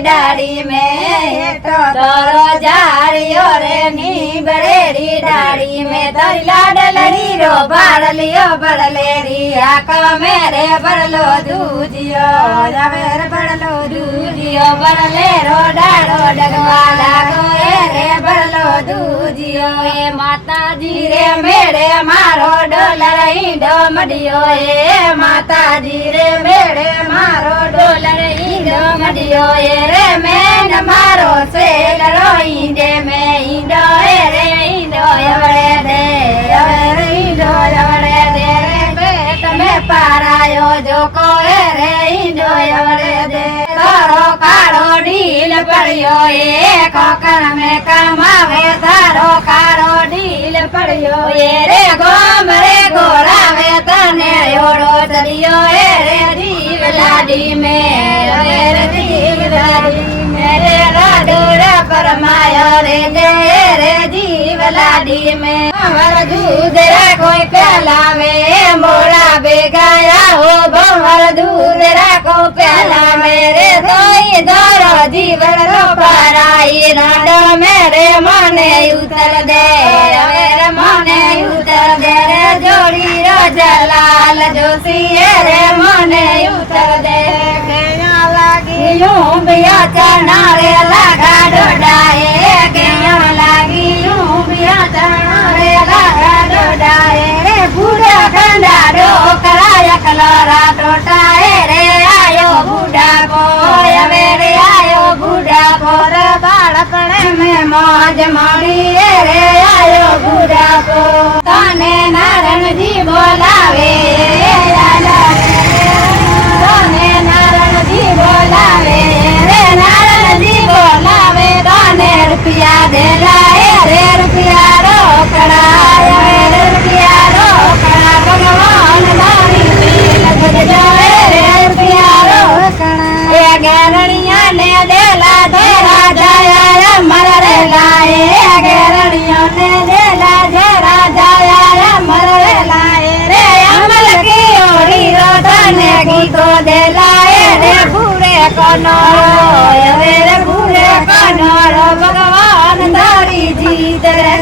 डाड़ी में तोरो जाड़ियो रे नी बड़ेरी डाड़ी में तोरी लाडलरी रो बाड़लियो बड़लेरी आका मेरे बड़लो दूजियो रवेर बड़लो दूजियो बड़ले रो डाड़ो डगवाला गोए रे बड़लो दूजियो ए माता जी रे मेरे मारो डोलर ईंडो मडियो ए माता जी रे मेरे मारो डोलर ईंडो मडियो ए रे मैं मारो सेलरो ईंडे में ईंडो रे ईंडो यवड़े दे यवड़े ईंडो यवड़े दे रे पेट में पारायो जो कोए रे ईंडो यवड़े दे तारो काड़ो ढील पड़ियो ए कोकर में कमावे तारो काड़ो ढील पड़ियो ए रे गोम रे गोरावे तने ओड़ो चलियो ए रे जीव लाडी में रे जीव लाडी मेरे राडोरा परमायो रे जय रे जीव लाडी में भंवर दूध रे कोई प्यालावे मोरा बेगाया हो भंवर दूध रे को प्याला मेरे दोई दोरो जीवन रो पाराई राडो मेरे मने उतर दे मेरे मने उतर दे रे जोड़ी रो जलाल जोशी रे मने उतर दे यूं बिया चढ़ना रे लागा डोडाए गया लागी यूं बिया चढ़ना रे लागा डोडाए रे बूढ़ा खंडा डोकरा कलोरा टोटाए रे आयो बूढ़ा को मेरे आयो बूढ़ा को रे बाड़पणे में मौज माणी रे आयो बूढ़ा को तने नारायण जी बोलावे बोलावे रे नारायण जी बोलावे तने रुपया दे लाए रे रुपया रोकड़ा रे रुपया रोकड़ा भगवान दानी पील बजो रे रुपया रोकड़ा ए गरणिया ने देला तेरा जया मर रे लाए गरणिया ने देला तेरा जया मर रे लाए रे अमल की ओड़ी रो तने गीतो दे लाए रे भूरे कनोरो रे भूरे कनोरो भगवान धारी जीत रे